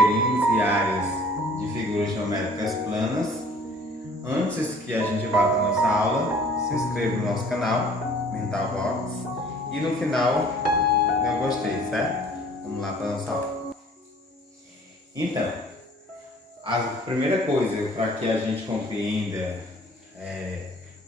perímetros e áreas de figuras geométricas planas. Antes que a gente vá para a nossa aula, se inscreva no nosso canal, Mental Box, e no final, dê um gostei, certo? Vamos lá para a nossa aula. Então, a primeira coisa para que a gente compreenda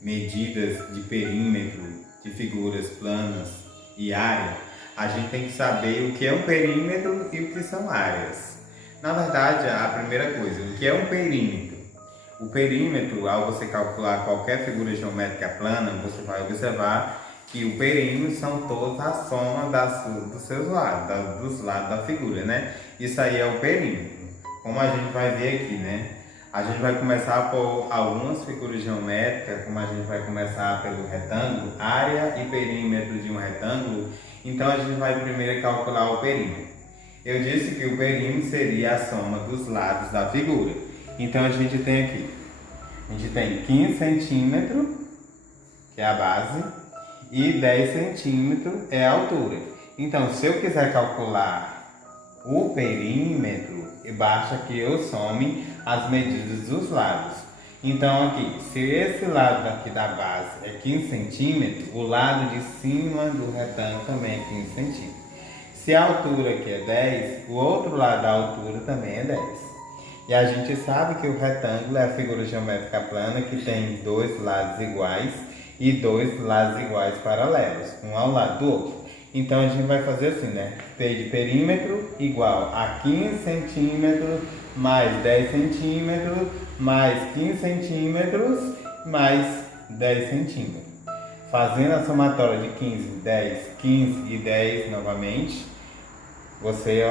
medidas de perímetro de figuras planas e área, a gente tem que saber o que é um perímetro e o que são áreas. Na verdade, a primeira coisa, o que é um perímetro? O perímetro, ao você calcular qualquer figura geométrica plana, você vai observar que o perímetro são todas a soma dos seus lados, dos lados da figura, né? Isso aí é o perímetro. Como a gente vai ver aqui, né? A gente vai começar por algumas figuras geométricas, como a gente vai começar pelo retângulo, área e perímetro de um retângulo. Então a gente vai primeiro calcular o perímetro. Eu disse que o perímetro seria a soma dos lados da figura. Então a gente tem aqui, a gente tem 15 centímetros, que é a base, e 10 centímetros é a altura. Então se eu quiser calcular o perímetro, basta que eu some as medidas dos lados. Então aqui, se esse lado aqui da base é 15 centímetros, o lado de cima do retângulo também é 15 centímetros. Se a altura aqui é 10, o outro lado da altura também é 10. E a gente sabe que o retângulo é a figura geométrica plana que tem dois lados iguais e dois lados iguais paralelos, um ao lado do outro. Então a gente vai fazer assim, né? P de perímetro igual a 15 centímetros mais 10 centímetros mais 15 centímetros mais 10 centímetros. Fazendo a somatória de 15, 10, 15 e 10 novamente, você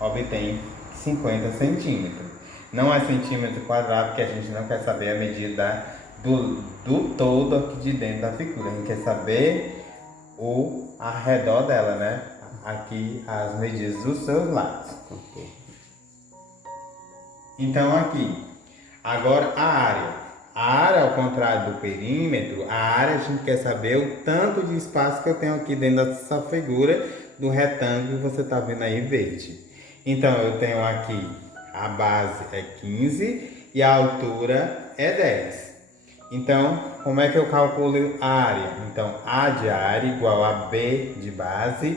obtém 50 centímetros. Não é centímetro quadrado, porque a gente não quer saber a medida do todo aqui de dentro da figura. A gente quer saber o arredor dela, né? Aqui as medidas dos seus lados. Então aqui, agora a área. A área, ao contrário do perímetro, a área a gente quer saber o tanto de espaço que eu tenho aqui dentro dessa figura do retângulo que você está vendo aí verde. Então eu tenho aqui, a base é 15 e a altura é 10. Então, como é que eu calculo a área? Então, A de área igual a B de base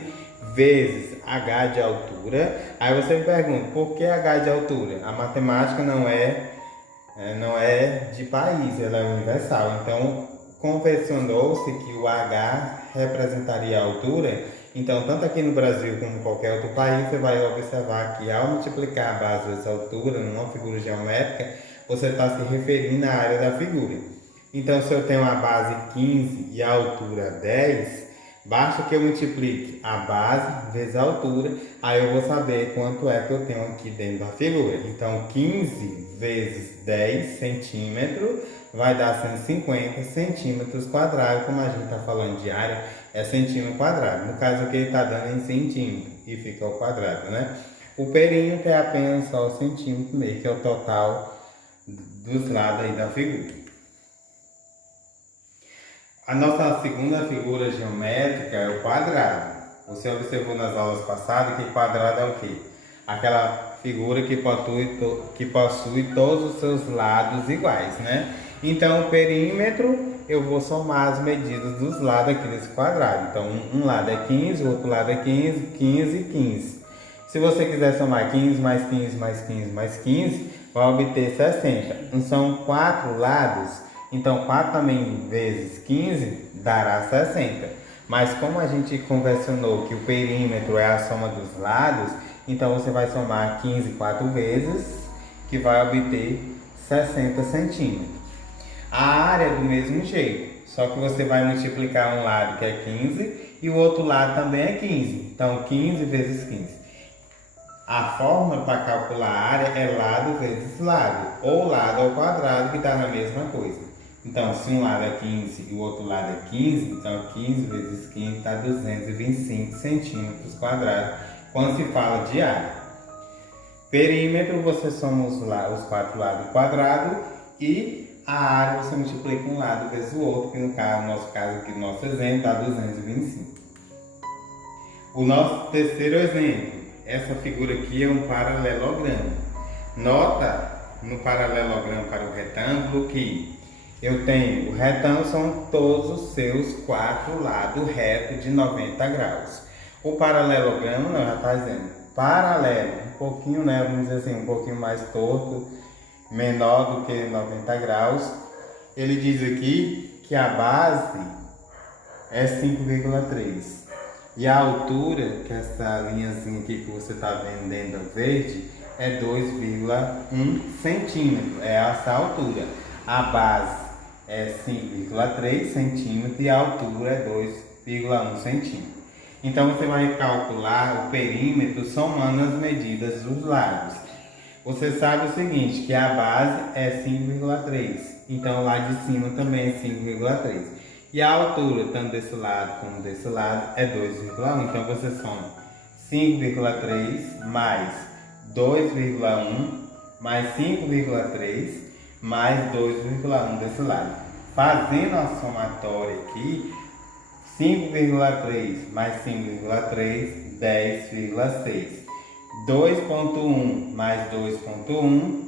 vezes H de altura. Aí você me pergunta, por que H de altura? A matemática não é de país, ela é universal. Então, convencionou-se que o H representaria a altura. Então, tanto aqui no Brasil como em qualquer outro país, você vai observar que ao multiplicar a base vezes a altura numa figura geométrica, você está se referindo à área da figura. Então, se eu tenho a base 15 e a altura 10, basta que eu multiplique a base vezes a altura, aí eu vou saber quanto é que eu tenho aqui dentro da figura. Então, 15 vezes 10 centímetros vai dar 150 centímetros quadrados. Como a gente está falando de área, é centímetro quadrado. No caso aqui, ele está dando em centímetro e fica ao quadrado, né? O perímetro é apenas só o centímetro mesmo, que é o total dos lados aí da figura. A nossa segunda figura geométrica é o quadrado. Você observou nas aulas passadas que quadrado é o quê? Aquela figura que possui todos os seus lados iguais, né? Então, o perímetro, eu vou somar as medidas dos lados aqui desse quadrado. Então, um lado é 15, o outro lado é 15, 15 e 15. Se você quiser somar 15 mais 15 mais 15 mais 15, vai obter 60. São 4 lados. Então, 4 também vezes 15 dará 60. Mas como a gente convencionou que o perímetro é a soma dos lados, então você vai somar 15 4 vezes, que vai obter 60 centímetros. A área é do mesmo jeito, só que você vai multiplicar um lado que é 15 e o outro lado também é 15. Então, 15 vezes 15. A fórmula para calcular a área é lado vezes lado, ou lado ao quadrado, que dá na mesma coisa. Então, se um lado é 15 e o outro lado é 15, então 15 vezes 15 dá 225 centímetros quadrados, quando se fala de área. Perímetro, você soma os 4 lados quadrados e a área você multiplica um lado vezes o outro, que no nosso caso aqui, no nosso exemplo, dá 225. O nosso terceiro exemplo essa figura aqui é um paralelogramo. Nota no paralelogramo para o retângulo que eu tenho, o retângulo são todos os seus 4 lados retos de 90 graus. O paralelogramo não, já está dizendo paralelo, um pouquinho, né, vamos dizer assim, um pouquinho mais torto, menor do que 90 graus. Ele diz aqui que a base é 5,3 e a altura, que é essa linhazinha aqui que você está vendo dentro do verde, é 2,1 centímetro, é essa altura. A base é 5,3 centímetros e a altura é 2,1 centímetro. Então você vai calcular o perímetro somando as medidas dos lados. Você sabe o seguinte, que a base é 5,3, então lá de cima também é 5,3. E a altura, tanto desse lado como desse lado, é 2,1. Então você soma 5,3 mais 2,1 mais 5,3 mais 2,1 desse lado. Fazendo a somatória aqui, 5,3 mais 5,3, 10,6. 2,1 mais 2,1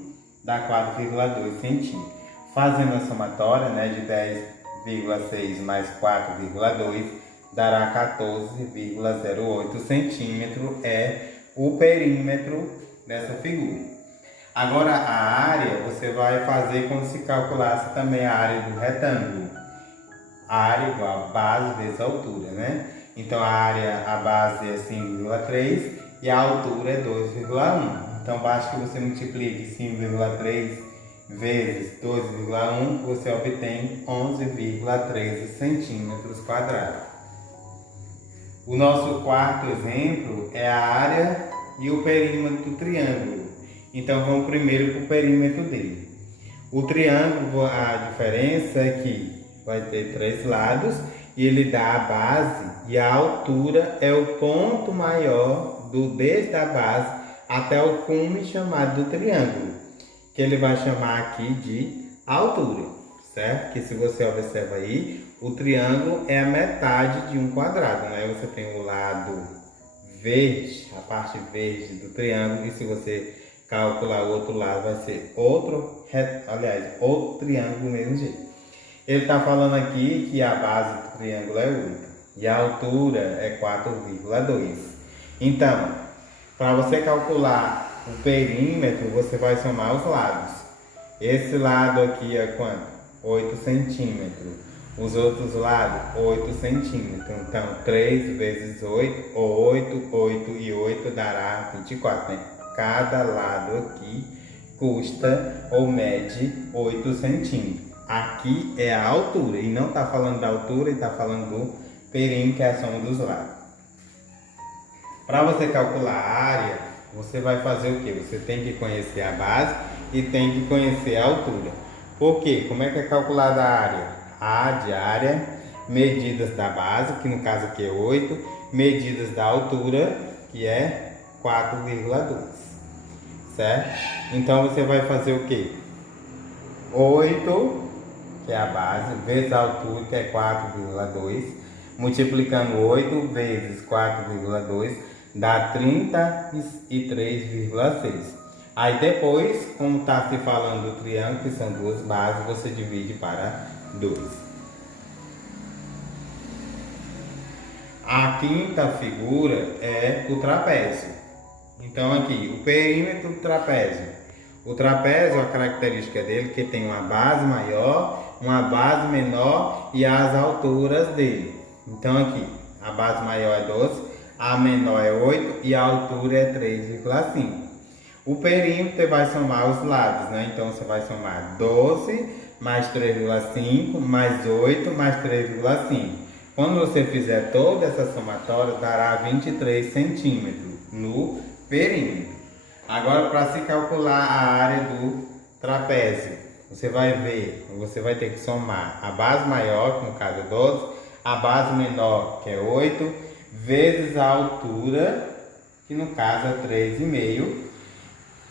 dá 4,2 centímetros. Fazendo a somatória, né, de 10,6 mais 4,2 dará 14,08 centímetros, é o perímetro dessa figura. Agora a área você vai fazer como se calculasse também a área do retângulo. A área igual a base vezes a altura, né? Então a base é 5,3 e a altura é 2,1. Então basta que você multiplique 5,3 vezes 2,1, você obtém 11,13 centímetros quadrados. O nosso quarto exemplo é a área e o perímetro do triângulo. Então vamos primeiro para o perímetro dele. O triângulo, a diferença é que vai ter 3 lados e ele dá a base e a altura é o ponto maior desde a base até o cume chamado do triângulo, que ele vai chamar aqui de altura, certo? Que se você observa aí, o triângulo é a metade de um quadrado, né? Você tem o lado verde, a parte verde do triângulo, e se você calcular o outro lado vai ser outro triângulo do mesmo jeito. Ele está falando aqui que a base do triângulo é 8 e a altura é 4,2. Então, para você calcular o perímetro, você vai somar os lados. Esse lado aqui é quanto? 8 centímetros. Os outros lados, 8 centímetros. Então, 3 vezes 8, 8 e 8 dará 24, né? Cada lado aqui custa ou mede 8 centímetros. Aqui é a altura, e não está falando da altura, está falando do perímetro, que é a soma dos lados. Para você calcular a área, você vai fazer o quê? Você tem que conhecer a base e tem que conhecer a altura. Por quê? Como é que é calculada a área? A de área, medidas da base, que no caso aqui é 8, medidas da altura, que é 4,2. Certo? Então você vai fazer o quê? 8, que é a base, vezes a altura, que é 4,2, multiplicando 8 vezes 4,2 dá 33,6. Aí depois, como está se falando do triângulo, que são duas bases, você divide para 2. A quinta figura é o trapézio. Então aqui, o perímetro do trapézio. O trapézio, a característica dele é que tem uma base maior, uma base menor e as alturas dele. Então aqui, a base maior é 12, a menor é 8 e a altura é 3,5. O perímetro vai somar os lados, né? Então você vai somar 12 mais 3,5 mais 8 mais 3,5. Quando você fizer toda essa somatória, dará 23 centímetros no perímetro. Agora, para se calcular a área do trapézio, você vai ter que somar a base maior, que no caso é 12, a base menor, que é 8, vezes a altura, que no caso é 3,5,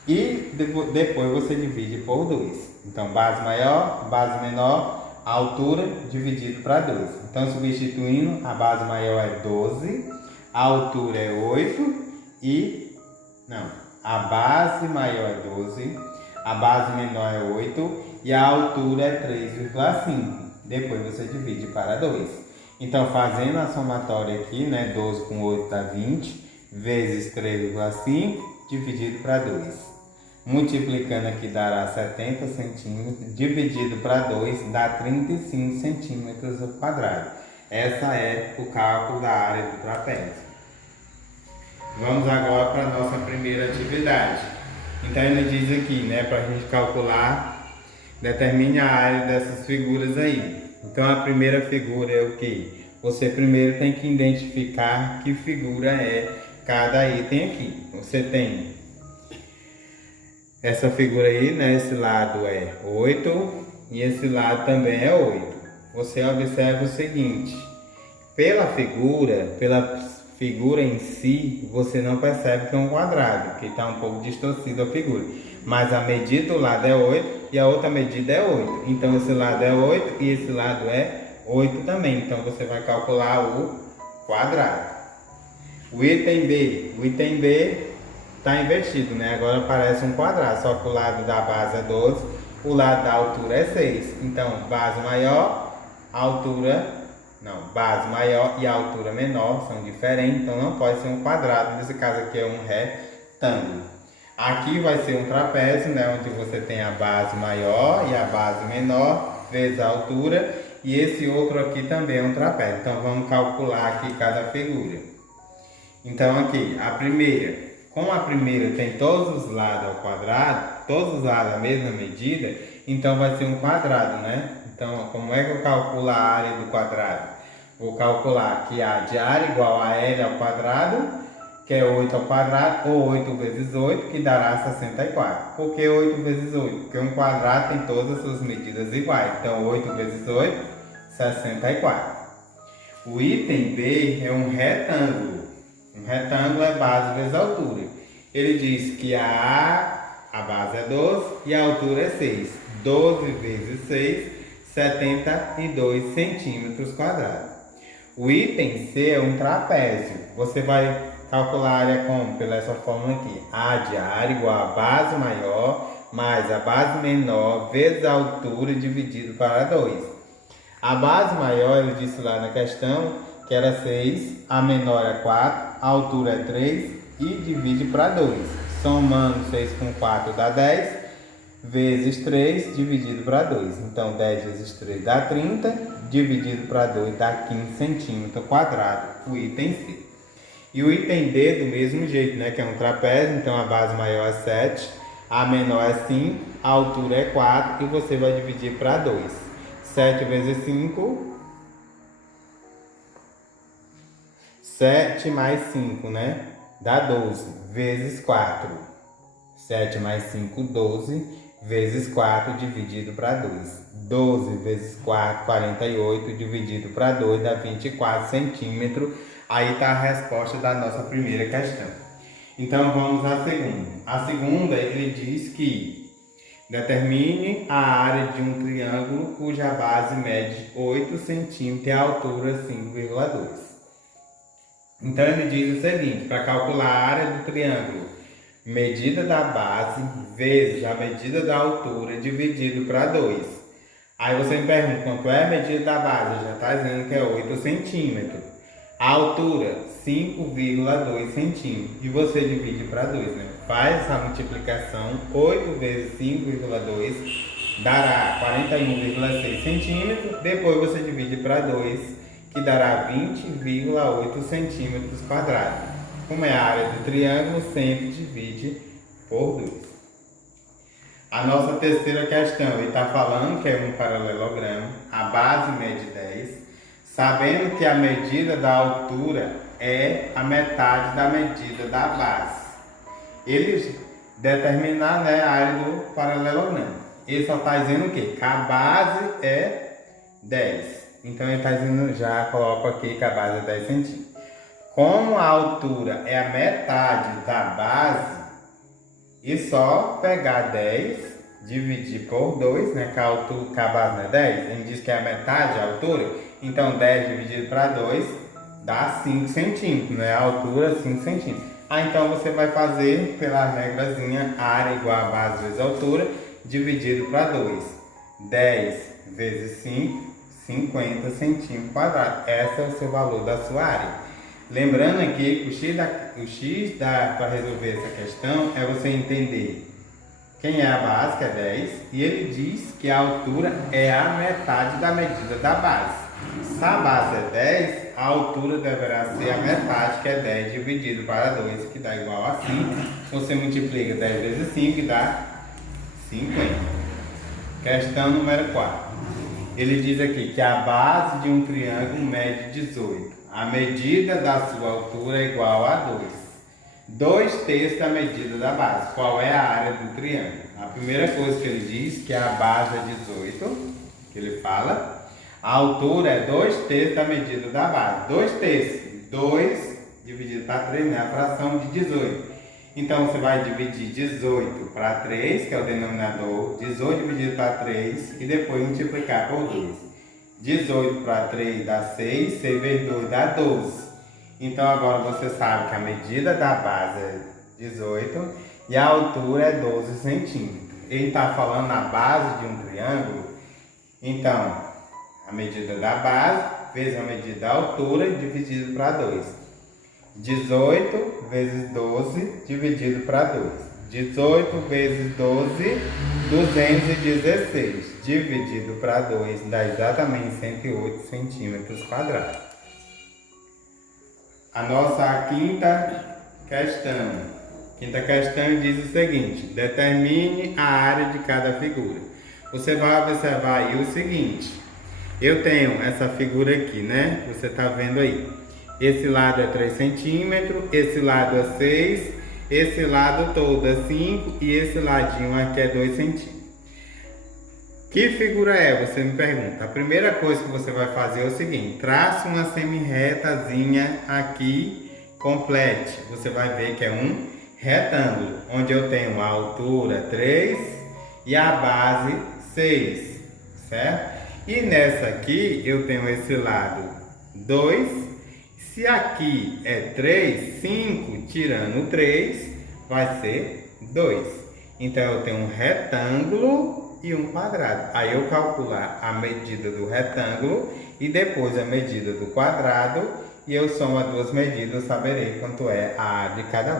e depois você divide por 2. Então, base maior, base menor, altura dividido para 2. Então, substituindo, a base maior é 12, a altura é 8 e Não, a base maior é 12, a base menor é 8 e a altura é 3,5. Depois você divide para 2. Então, fazendo a somatória aqui, né, 12 com 8 dá 20, vezes 3,5, dividido para 2. Multiplicando aqui dará 70 centímetros, dividido para 2 dá 35 centímetros ao quadrado. Essa é o cálculo da área do trapézio. Vamos agora para a nossa primeira atividade. Então ele diz aqui, né, para a gente calcular, determine a área dessas figuras aí. Então a primeira figura é o que? Você primeiro tem que identificar que figura é cada item aqui. Você tem essa figura aí, né, esse lado é 8 e esse lado também é 8. Você observa o seguinte, pela figura em si, você não percebe que é um quadrado, porque está um pouco distorcida a figura. Mas a medida do lado é 8 e a outra medida é 8. Então esse lado é 8 e esse lado é 8 também. Então você vai calcular o quadrado. O item B está invertido, né? Agora parece um quadrado, só que o lado da base é 12, o lado da altura é 6. Então base maior, base maior e altura menor são diferentes, então não pode ser um quadrado, nesse caso aqui é um retângulo. Aqui vai ser um trapézio, né, onde você tem a base maior e a base menor, vezes a altura, e esse outro aqui também é um trapézio. Então vamos calcular aqui cada figura. Então aqui, como a primeira tem todos os lados ao quadrado, todos os lados a mesma medida, então vai ser um quadrado, né? Então, como é que eu calculo a área do quadrado? Vou calcular que A de área igual a L ao quadrado, que é 8 ao quadrado, ou 8 vezes 8, que dará 64. Por que 8 vezes 8? Porque um quadrado tem todas as suas medidas iguais. Então, 8 vezes 8, 64. O item B é um retângulo. Um retângulo é base vezes altura. Ele diz que a base é 12 e a altura é 6. 12 vezes 6, 72 centímetros quadrados. O item C é um trapézio. Você vai calcular a área como? Pela essa fórmula aqui. A de área igual a base maior mais a base menor vezes a altura dividido para 2. A base maior, ele disse lá na questão, que era 6, a menor é 4, a altura é 3 e divide para 2. Somando 6 com 4 dá 10, vezes 3 dividido para 2. Então 10 vezes 3 dá 30, dividido para 2 dá 15 centímetros quadrados, o item C. E o item D do mesmo jeito, né, que é um trapézio, então a base maior é 7, a menor é 5, a altura é 4 e você vai dividir para 2. 7 vezes 5, 7 mais 5, né? Dá 12, vezes 4. 7 mais 5, 12, vezes 4, dividido para 2. 12 vezes 4, 48, dividido para 2, dá 24 centímetros. Aí está a resposta da nossa primeira questão. Então, vamos à segunda. A segunda, ele diz que determine a área de um triângulo cuja base mede 8 centímetros e a altura 5,2. Então ele diz o seguinte, para calcular a área do triângulo, medida da base vezes a medida da altura dividido para 2. Aí você me pergunta, quanto é a medida da base? Já está dizendo que é 8 centímetros. A altura, 5,2 centímetros. E você divide para 2, né? Faz essa multiplicação, 8 vezes 5,2 dará 41,6 centímetros. Depois você divide para 2, que dará 20,8 centímetros quadrados. Como é a área do triângulo, sempre divide por 2. A nossa terceira questão, ele está falando que é um paralelogramo, a base mede 10, sabendo que a medida da altura é a metade da medida da base. Ele determinar, né, a área do paralelogramo. Ele só está dizendo o quê? Que a base é 10. Então ele está dizendo, já coloco aqui que a base é 10 centímetros. Como a altura é a metade da base, e só pegar 10, dividir por 2, né, que a base não é 10, ele diz que é a metade da altura, então 10 dividido para 2 dá 5 centímetros, né, a altura 5 centímetros. Então você vai fazer pela regrazinha área igual a base vezes altura, dividido para 2. 10 vezes 5, 50 centímetros quadrados. Esse é o seu valor da sua área. Lembrando aqui que o x para resolver essa questão é você entender quem é a base, que é 10, e ele diz que a altura é a metade da medida da base. Se a base é 10, a altura deverá ser a metade, que é 10 dividido para 2, que dá igual a 5. Você multiplica 10 vezes 5 e dá 50. Questão número 4. Ele diz aqui que a base de um triângulo mede 18. A medida da sua altura é igual a 2. 2/3 da medida da base. Qual é a área do triângulo? A primeira coisa que ele diz que a base é 18, que ele fala. A altura é 2/3 da medida da base. 2/3. 2 dividido para 3, né? A fração de 18. Então você vai dividir 18 para 3, que é o denominador. 18 dividido para 3 e depois multiplicar por 2. 18 para 3 dá 6, 6 vezes 2 dá 12. Então agora você sabe que a medida da base é 18 e a altura é 12 centímetros. Ele está falando na base de um triângulo. Então, a medida da base vezes a medida da altura dividido para 2. 18 vezes 12 dividido para 2. 18 vezes 12, 216. Dividido para 2 dá exatamente 108 centímetros quadrados. A nossa quinta questão. Quinta questão diz o seguinte: determine a área de cada figura. Você vai observar aí o seguinte: eu tenho essa figura aqui, né? Você está vendo aí. Esse lado é 3 centímetros, esse lado é 6, esse lado todo é 5 e esse ladinho aqui é 2 centímetros. Que figura é? Você me pergunta. A primeira coisa que você vai fazer é o seguinte: traça uma semi-retazinha aqui, complete. Você vai ver que é um retângulo, onde eu tenho a altura 3 e a base 6, certo? E nessa aqui eu tenho esse lado 2. Se aqui é 3, 5, tirando 3, vai ser 2. Então eu tenho um retângulo e um quadrado. Aí eu calcular a medida do retângulo e depois a medida do quadrado e eu somo as duas medidas, eu saberei quanto é a área de cada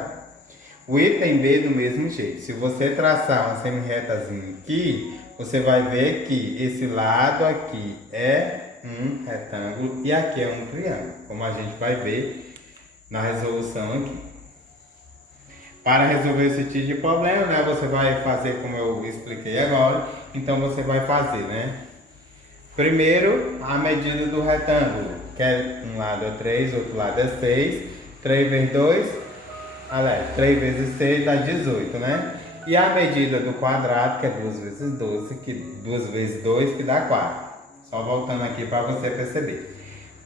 um. O item B do mesmo jeito. Se você traçar uma semi-retazinha aqui, você vai ver que esse lado aqui é um retângulo e aqui é um triângulo, como a gente vai ver na resolução aqui. Para resolver esse tipo de problema, né, você vai fazer como eu expliquei agora. Então você vai fazer, né? Primeiro, a medida do retângulo, que é um lado é 3, outro lado é 6. 3 vezes 2, 3 vezes 6 dá 18, né? E a medida do quadrado, que é 2 vezes 12, que 2 vezes 2, que dá 4. Só voltando aqui para você perceber.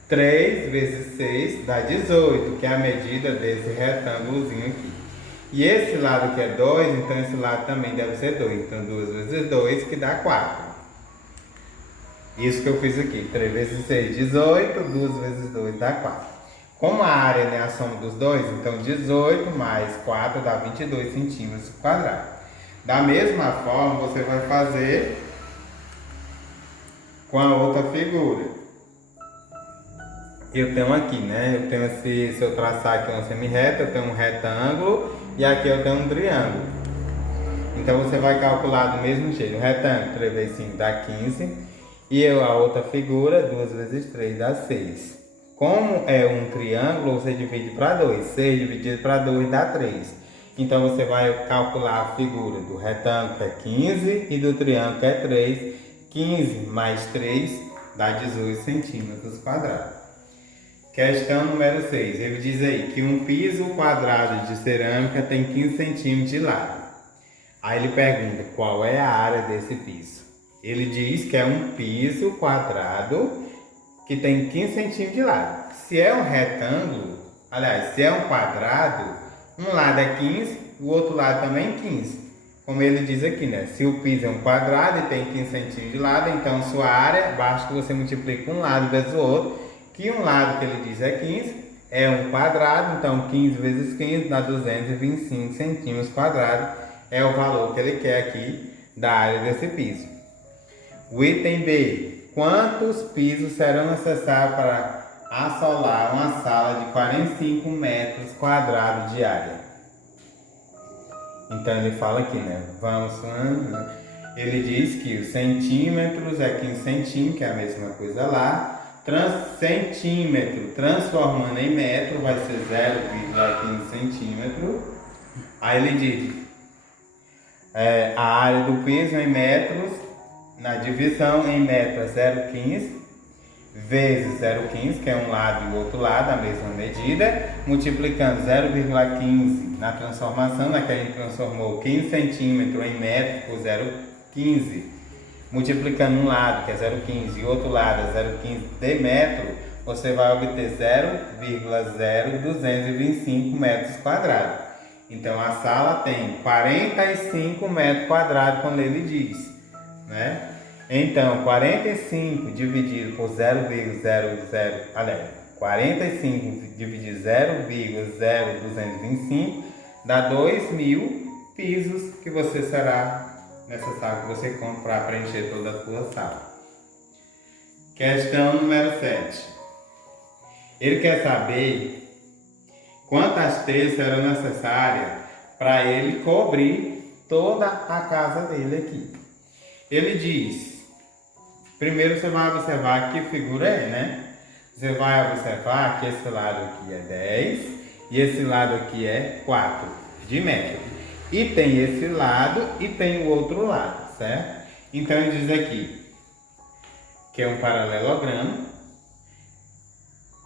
3 vezes 6 dá 18, que é a medida desse retângulozinho aqui. E esse lado que é 2, então esse lado também deve ser 2. Então 2 vezes 2 que dá 4. Isso que eu fiz aqui. 3 vezes 6, 18. 2 vezes 2 dá 4. Como a área é a soma dos dois, então 18 mais 4 dá 22 centímetros quadrados. Da mesma forma, você vai fazer com a outra figura. Eu tenho aqui, né? Eu tenho se eu traçar aqui uma semi-reta, eu tenho um retângulo e aqui eu tenho um triângulo. Então você vai calcular do mesmo jeito. O retângulo 3 vezes 5 dá 15 e a outra figura 2 vezes 3 dá 6. Como é um triângulo, você divide para 2. 6 dividido para 2 dá 3. Então você vai calcular a figura do retângulo, que é 15, e do triângulo, que é 3. 15 mais 3 dá 18 centímetros quadrados. Questão número 6. Ele diz aí que um piso quadrado de cerâmica tem 15 centímetros de lado. Aí ele pergunta qual é a área desse piso. Ele diz que é um piso quadrado que tem 15 centímetros de lado. Se é um retângulo, aliás, se é um quadrado, um lado é 15, o outro lado também 15. Como ele diz aqui, né? Se o piso é um quadrado e tem 15 centímetros de lado, então sua área, basta que você multiplique um lado vezes o outro, que um lado que ele diz é 15 é um quadrado, então 15 vezes 15 dá 225 centímetros quadrados, é o valor que ele quer aqui da área desse piso. O item B, quantos pisos serão necessários para assolar uma sala de 45 metros quadrados de área? Então ele fala aqui, né? Ele diz que os centímetros é 15 centímetros, que é a mesma coisa lá. Centímetro transformando em metro vai ser 0,15 centímetro. Aí ele diz a área do piso em metros, na divisão em metros é 0,15 vezes 0,15, que é um lado e o outro lado, a mesma medida, multiplicando 0,15 na transformação, que a gente transformou 15 centímetros em metro por 0,15, multiplicando um lado, que é 0,15, e o outro lado é 0,15 de metro, você vai obter 0,0225 metros quadrados. Então, a sala tem 45 metros quadrados, quando ele diz, né? Então, 45 dividido por 45 dividido 0,0225 dá 2.000 pisos que você será necessário que você compre para preencher toda a sua sala. Questão número 7. Ele quer saber quantas telhas serão necessárias para ele cobrir toda a casa dele aqui. Ele diz, primeiro você vai observar que figura é, né? Você vai observar que esse lado aqui é 10 e esse lado aqui é 4 de metro. E tem esse lado e tem o outro lado, certo? Então ele diz aqui que é um paralelogramo,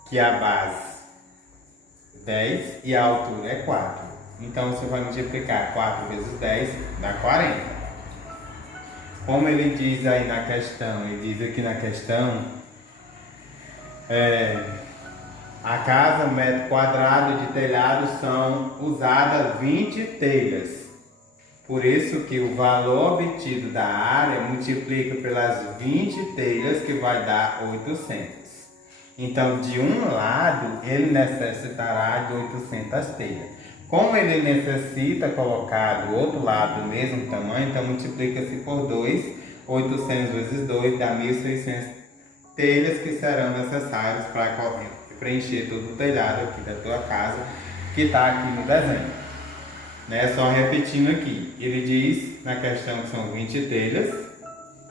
que a base 10 e a altura é 4. Então você vai multiplicar 4 vezes 10 dá 40. Como ele diz aí na questão, ele diz aqui na questão, a casa, metro quadrado de telhado, são usadas 20 telhas. Por isso que o valor obtido da área multiplica pelas 20 telhas, que vai dar 800. Então, de um lado, ele necessitará de 800 telhas. Como ele necessita colocar do outro lado do mesmo tamanho, então multiplica-se por 2, 800 vezes 2 dá 1.600 telhas que serão necessárias para preencher todo o telhado aqui da tua casa, que está aqui no desenho. Né? Só repetindo aqui, ele diz na questão que são 20 telhas,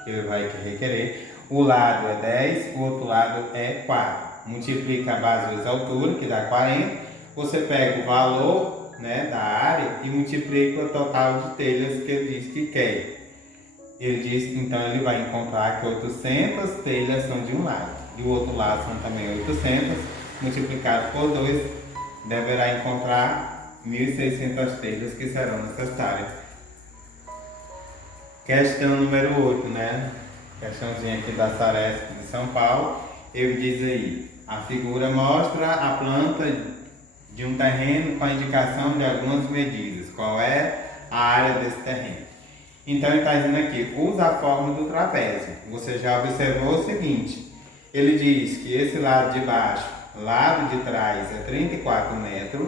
que ele vai requerer, o lado é 10, o outro lado é 4. Multiplica a base vezes a altura, que dá 40, você pega o valor, né, da área e multiplica o total de telhas que ele diz que quer. Ele diz, então ele vai encontrar que 800 telhas são de um lado e o outro lado são também 800, multiplicado por 2, deverá encontrar 1.600 telhas que serão necessárias. Questão número 8, né? Questãozinha aqui da Saresp de São Paulo. Ele diz aí, a figura mostra a planta de um terreno com a indicação de algumas medidas. Qual é a área desse terreno? Então ele está dizendo aqui, usa a forma do trapézio. Você já observou o seguinte, ele diz que esse lado de baixo, lado de trás é 34 metros,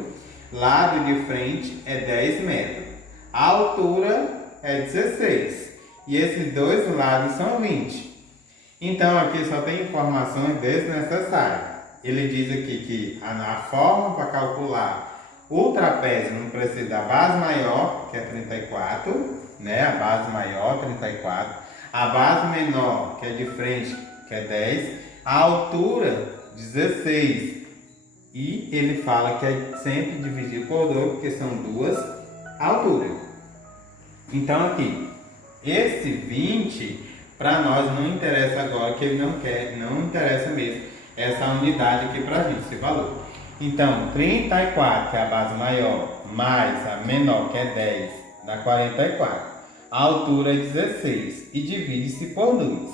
lado de frente é 10 metros, a altura é 16 e esses dois lados são 20. Então aqui só tem informações desnecessárias. Ele diz aqui que a forma para calcular o trapézio não precisa da base maior, que é 34, né? A base maior, 34. A base menor, que é de frente, que é 10. A altura, 16. E ele fala que é sempre dividir por 2, porque são duas alturas. Então aqui, esse 20, para nós não interessa agora, que ele não quer, não interessa mesmo essa unidade aqui para a gente, esse valor. Então, 34, que é a base maior, mais a menor, que é 10, dá 44. A altura é 16 e divide-se por 2,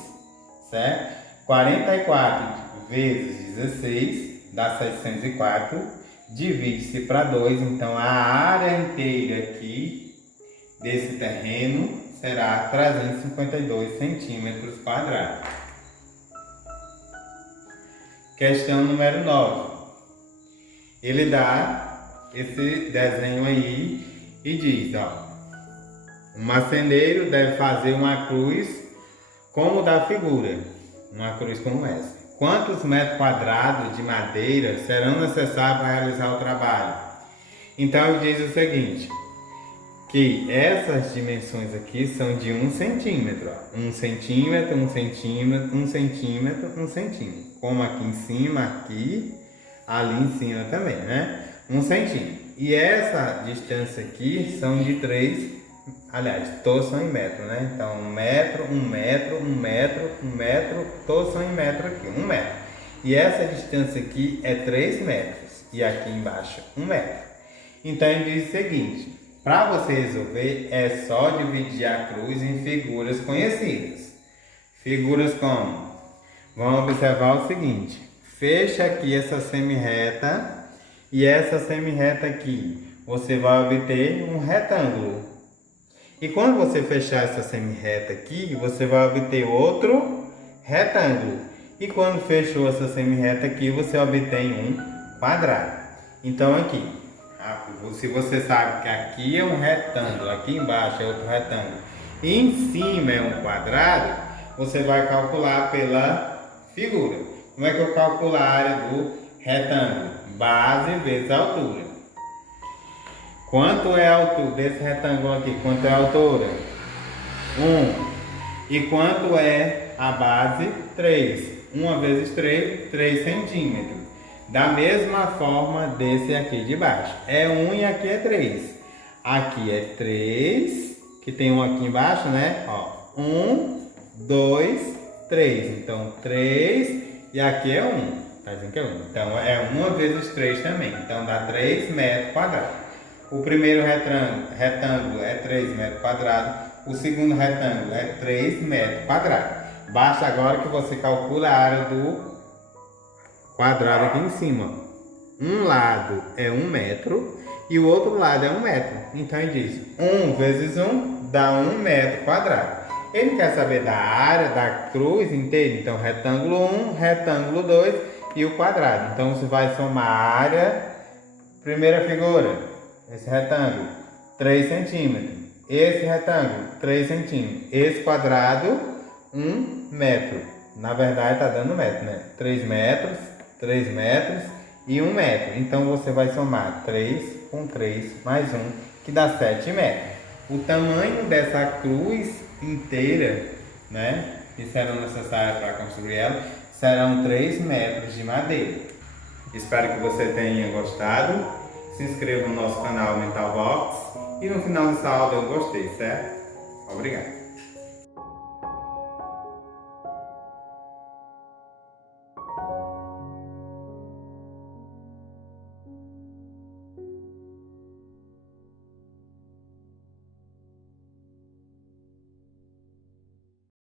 certo? 44 vezes 16 dá 704, divide-se para 2, então a área inteira aqui desse terreno será 352 centímetros quadrados. Questão número 9. ele dá esse desenho aí e diz, ó, o marceneiro deve fazer uma cruz como da figura, uma cruz como essa. Quantos metros quadrados de madeira serão necessários para realizar o trabalho? Então ele diz o seguinte, que essas dimensões aqui são de 1 centímetro. Ó. 1 centímetro, 1 centímetro, 1 centímetro, 1 centímetro. Como aqui em cima, aqui, ali em cima também, né? 1 centímetro. E essa distância aqui são de 3, aliás, todos são em metro, né? Então, 1 metro, 1 metro, 1 metro, 1 metro, todos são em metro aqui, 1 metro. E essa distância aqui é 3 metros. E aqui embaixo, 1 metro. Então, ele diz o seguinte, para você resolver, é só dividir a cruz em figuras conhecidas. Figuras como? Vamos observar o seguinte. Fecha aqui essa semirreta e essa semirreta aqui. Você vai obter um retângulo. E quando você fechar essa semirreta aqui, você vai obter outro retângulo. E quando fechou essa semirreta aqui, você obtém um quadrado. Então aqui, se você sabe que aqui é um retângulo, aqui embaixo é outro retângulo e em cima é um quadrado, você vai calcular pela figura. Como é que eu calculo a área do retângulo? Base vezes altura. Quanto é a altura desse retângulo aqui? Quanto é a altura? 1. E quanto é a base? 3. 1 vezes 3, 3 centímetros. Da mesma forma desse aqui de baixo. É 1 e aqui é 3. Aqui é 3, que tem um aqui embaixo, né? Ó, 1, 2, 3. Então, 3 e aqui é 1. Tá dizendo que é 1. Então, é 1 vezes 3 também. Então, dá 3 metros quadrados. O primeiro retângulo é 3 metros quadrados. O segundo retângulo é 3 metros quadrados. Basta agora que você calcule a área do quadrado aqui em cima. Um lado é 1 metro e o outro lado é 1 metro. Então ele diz 1 vezes 1 dá 1 metro quadrado. Ele quer saber da área da cruz inteira. Então retângulo 1, retângulo 2 e o quadrado. Então você vai somar a área, primeira figura, esse retângulo, 3 centímetros. Esse retângulo, 3 centímetros. Esse quadrado, 1 metro. Na verdade está dando metro, né? 3 metros. 3 metros e 1 metro. Então você vai somar 3 com 3 mais 1, que dá 7 metros. O tamanho dessa cruz inteira, né, que serão necessárias para construir ela, serão 3 metros de madeira. Espero que você tenha gostado. Se inscreva no nosso canal Mental Vox e no final dessa aula eu gostei, certo? Obrigado.